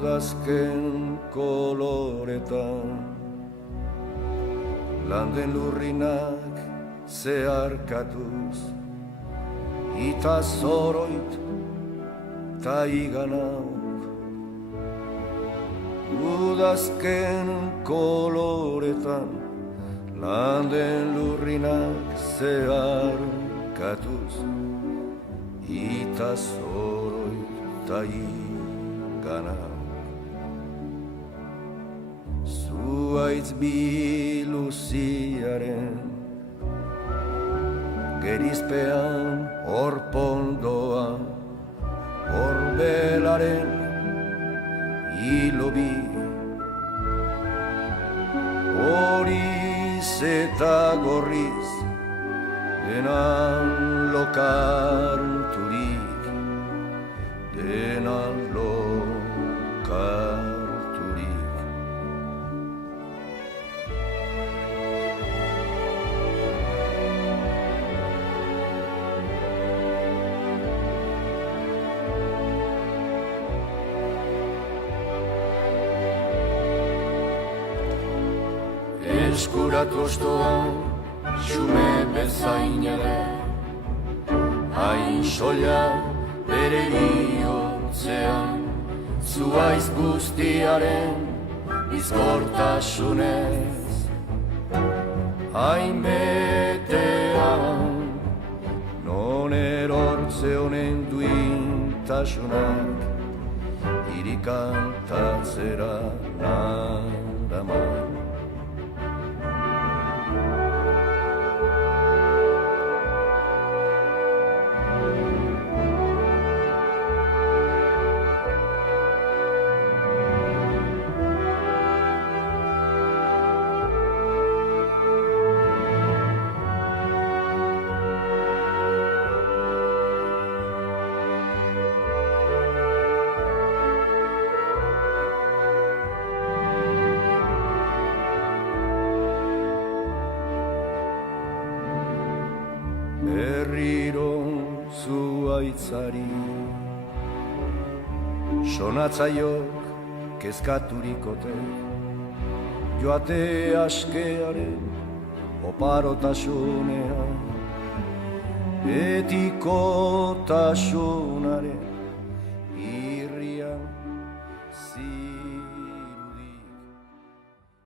udazken koloretan landen lurrinak zeharkatuz ita zoroit ta iganauk udazken koloretan landen lurrinak zeharkatuz ita zoroit ta iganauk zuaitz biluziaren gerizpean orpondoa orbelaren hilobi horiz eta gorriz denan lokarturik denan lokarturik eskuratu ostoan xume bezain ere hain soila bere bihotzean zuaiz guztiaren bizkortasunez hain betean non erortze honen duintasunak irikantatzera nadaman berriro zuaitzari sonatzaiok kezkaturikote joate askearen oparotasunean betikotasunaren irrian